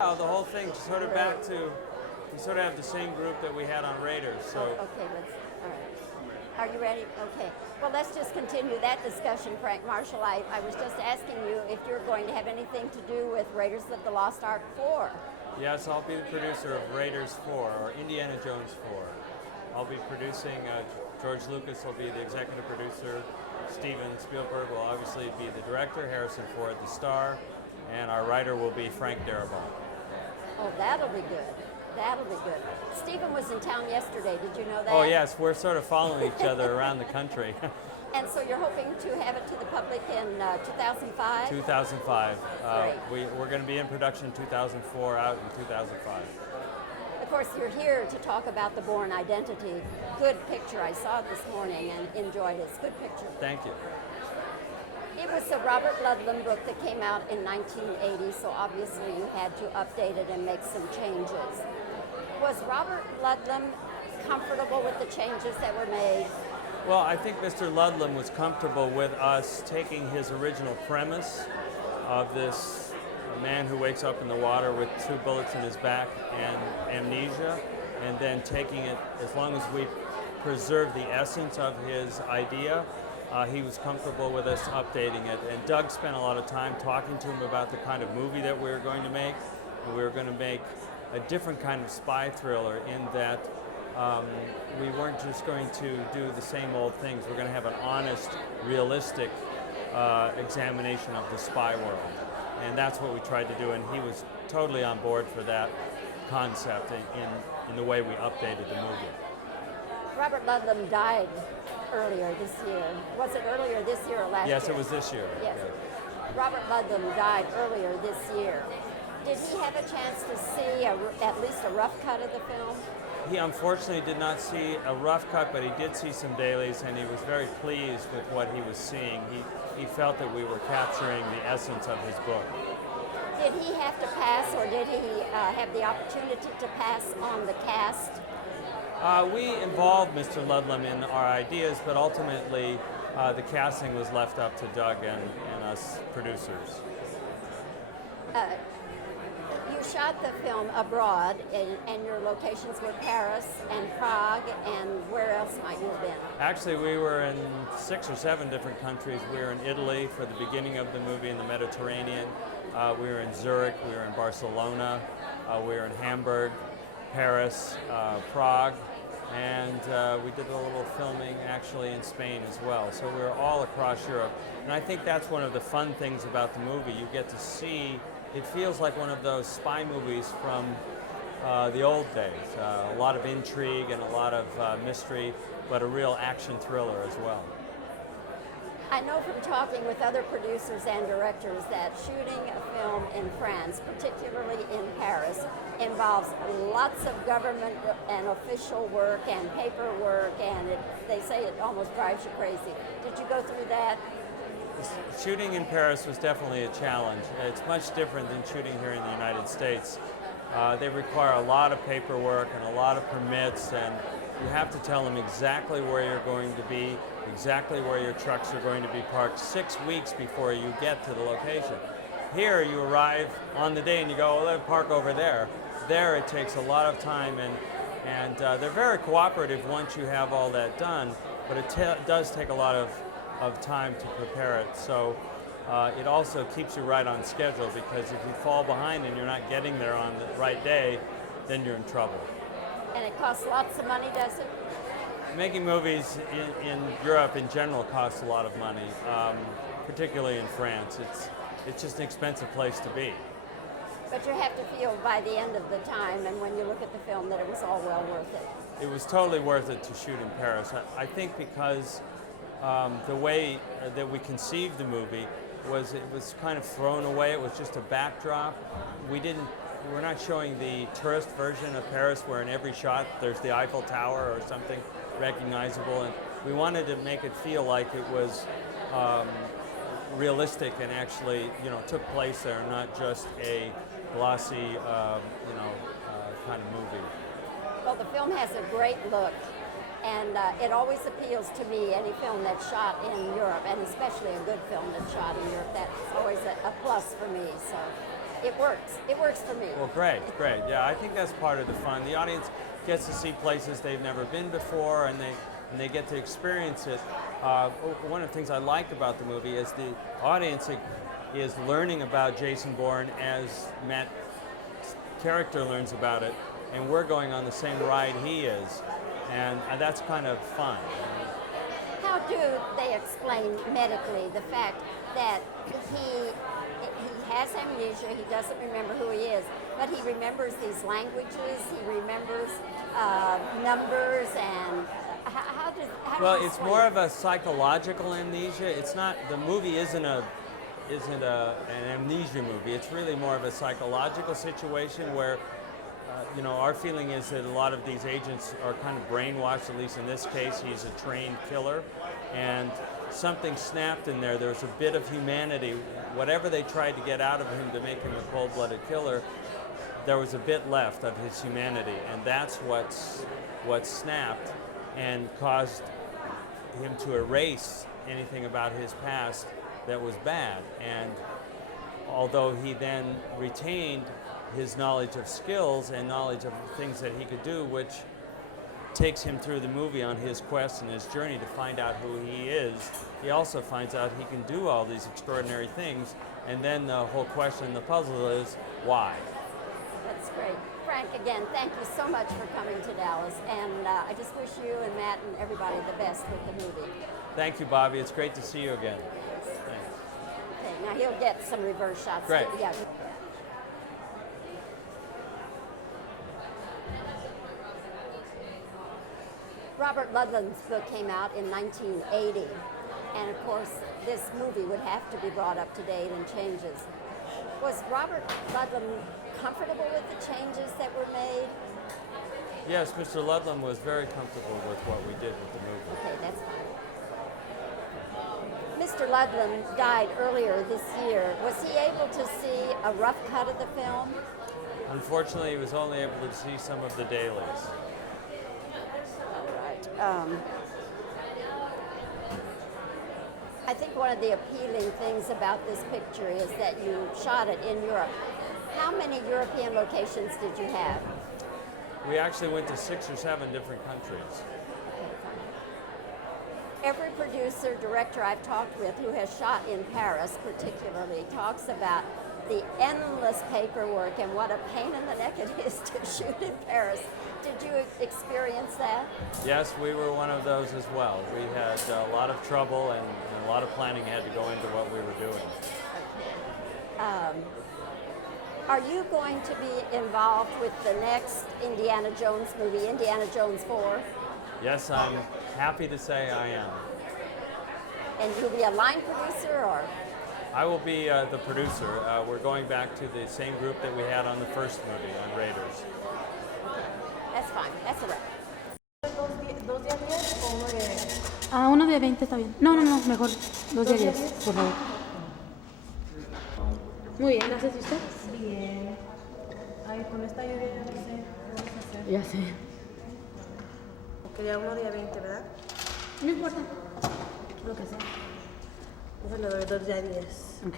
The whole thing sort of back to, we sort of have the same group that we had on Raiders. So Okay, all right. Are you ready? Okay. Well, let's just continue that discussion, Frank Marshall. I was just asking you if you're going to have anything to do with Raiders of the Lost Ark 4. yes, I'll be the producer of Raiders 4, or Indiana Jones 4. I'll be producing, George Lucas will be the executive producer, Steven Spielberg will obviously be the director, Harrison Ford the star, and our writer will be Frank Darabont. Oh, that'll be good. That'll be good. Stephen was in town yesterday. Did you know that? Oh yes, we're sort of following each other around the country. And so you're hoping to have it to the public in 2005? 2005. Great. We're going to be in production in 2004, out in 2005. Of course, you're here to talk about the Bourne identity. Good picture. I saw it this morning and enjoyed it. It's a good picture. Thank you. It was a Robert Ludlum book that came out in 1980, so obviously you had to update it and make some changes. Was Robert Ludlum comfortable with the changes that were made? Well, I think Mr. Ludlum was comfortable with us taking his original premise of this man who wakes up in the water with 2 bullets in his back and amnesia, and then taking it, as long as we preserve the essence of his idea, he was comfortable with us updating it. And Doug spent a lot of time talking to him about the kind of movie that we were going to make. And we were going to make a different kind of spy thriller in that we weren't just going to do the same old things. We're going to have an honest, realistic examination of the spy world. And that's what we tried to do, and he was totally on board for that concept in the way we updated the movie. Robert Ludlum died earlier this year. Was it earlier this year or last year? Yes, it was this year. Yes. Yeah. Robert Ludlum died earlier this year. Did he have a chance to see at least a rough cut of the film? He unfortunately did not see a rough cut, but he did see some dailies, and he was very pleased with what he was seeing. He felt that we were capturing the essence of his book. Did he have to pass, or did he have the opportunity to pass on the cast? We involved Mr. Ludlum in our ideas, but ultimately the casting was left up to Doug and us producers. You shot the film abroad, and your locations were Paris and Prague, and where else might you have been? Actually, we were in 6 or 7 different countries. We were in Italy for the beginning of the movie in the Mediterranean. We were in Zurich, we were in Barcelona, we were in Hamburg, Paris, Prague, and we did a little filming actually in Spain as well. So we were all across Europe. And I think that's one of the fun things about the movie. You get to see, it feels like one of those spy movies from the old days. A lot of intrigue and a lot of mystery, but a real action thriller as well. I know from talking with other producers and directors that shooting a film in France, particularly in Paris, involves lots of government and official work and paperwork, and they say it almost drives you crazy. Did you go through that? Shooting in Paris was definitely a challenge. It's much different than shooting here in the United States. They require a lot of paperwork and a lot of permits, and you have to tell them exactly where you're going to be, exactly where your trucks are going to be parked 6 weeks before you get to the location. Here you arrive on the day and you go, well, let's park over there. There it takes a lot of time, and they're very cooperative once you have all that done, but it does take a lot of time to prepare it. So it also keeps you right on schedule, because if you fall behind and you're not getting there on the right day, then you're in trouble. And it costs lots of money, does it? Making movies in Europe in general costs a lot of money, particularly in France. It's just an expensive place to be. But you have to feel by the end of the time, and when you look at the film, that it was all well worth it. It was totally worth it to shoot in Paris. I think because the way that we conceived the movie was, it was kind of thrown away. It was just a backdrop. We're not showing the tourist version of Paris where in every shot there's the Eiffel Tower or something recognizable, and we wanted to make it feel like it was realistic and actually, took place there, not just a glossy, kind of movie. Well, the film has a great look, and it always appeals to me, any film that's shot in Europe, and especially a good film that's shot in Europe. That's always a plus for me. So it works. It works for me. Well, great, great. Yeah, I think that's part of the fun. The audience gets to see places they've never been before, and they get to experience it. One of the things I like about the movie is the audience is learning about Jason Bourne as Matt's character learns about it, and we're going on the same ride he is, and that's kind of fun. How do they explain medically the fact that he has amnesia, he doesn't remember who he is, but he remembers these languages, he remembers numbers, and well, it's more of a psychological amnesia. It's not, the movie isn't an amnesia movie. It's really more of a psychological situation where our feeling is that a lot of these agents are kind of brainwashed. At least in this case, he's a trained killer, and something snapped in there. There's a bit of humanity. Whatever they tried to get out of him to make him a cold-blooded killer, there was a bit left of his humanity, and that's what snapped and caused him to erase anything about his past that was bad. And although he then retained his knowledge of skills and knowledge of things that he could do, which takes him through the movie on his quest and his journey to find out who he is, he also finds out he can do all these extraordinary things, and then the whole question, the puzzle is, why? That's great. Frank, again, thank you so much for coming to Dallas, and I just wish you and Matt and everybody the best with the movie. Thank you, Bobbie. It's great to see you again. Yes. Thanks. Okay, now he'll get some reverse shots. Great. Yeah. Robert Ludlum's book came out in 1980, and of course this movie would have to be brought up to date and changes. Was Robert Ludlum comfortable with the changes that were made? Yes, Mr. Ludlum was very comfortable with what we did with the movie. Okay, that's fine. Mr. Ludlum died earlier this year. Was he able to see a rough cut of the film? Unfortunately, he was only able to see some of the dailies. I think one of the appealing things about this picture is that you shot it in Europe. How many European locations did you have? We actually went to 6 or 7 different countries. Every producer, director I've talked with who has shot in Paris particularly talks about the endless paperwork and what a pain in the neck it is to shoot in Paris. Did you experience that? Yes, we were one of those as well. We had a lot of trouble and a lot of planning had to go into what we were doing. Are you going to be involved with the next Indiana Jones movie, Indiana Jones 4? Yes, I'm happy to say I am. And you'll be a line producer, or? I will be the producer. We're going back to the same group that we had on the first movie, on Raiders. That's fine. That's all right. ¿2 días 10 o uno de...? Uno de 20 está bien. No, mejor 2 de 10, por favor. Muy bien, gracias. ¿Y usted? Bien. Ay, con esta lluvia ya no sé qué vamos a hacer. Ya sé. Quería uno de 20, ¿verdad? No importa. Lo que sea. Entonces le doy 2 de 10.